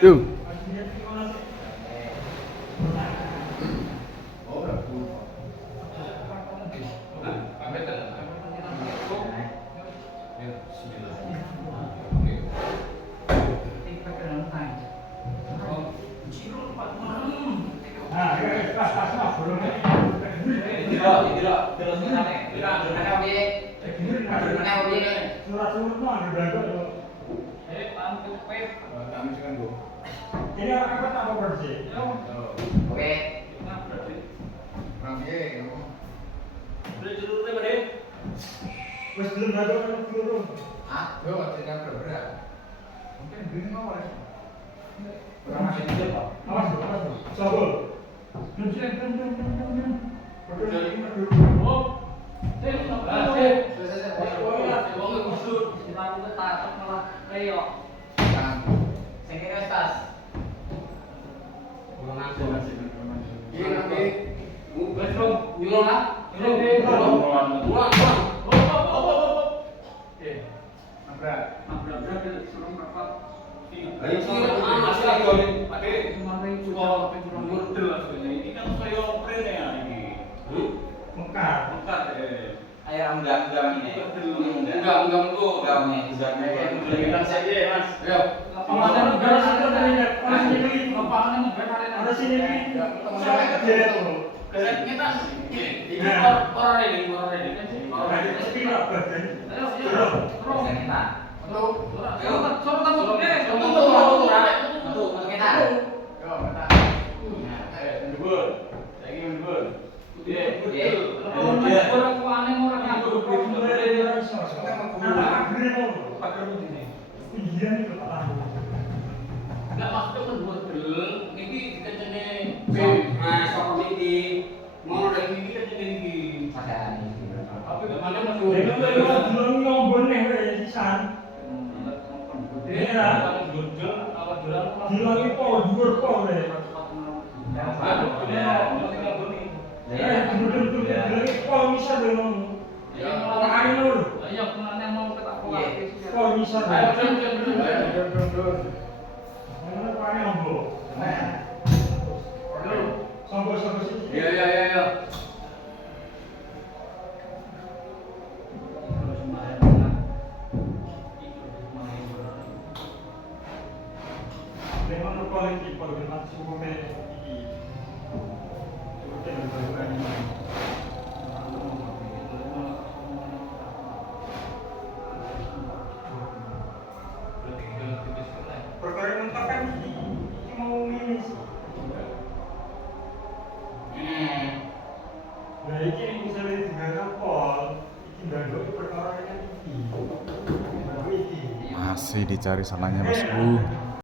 Yuk. Ini orang apa bersih? Oke. Wes belum ada orang turun. Ah, yo tidak berat. Mungkin begini mau ya. Kurang masih kecil kok. Awas dulu, awas dulu. Sabul. Oh. Masih dicari salahnya bosku.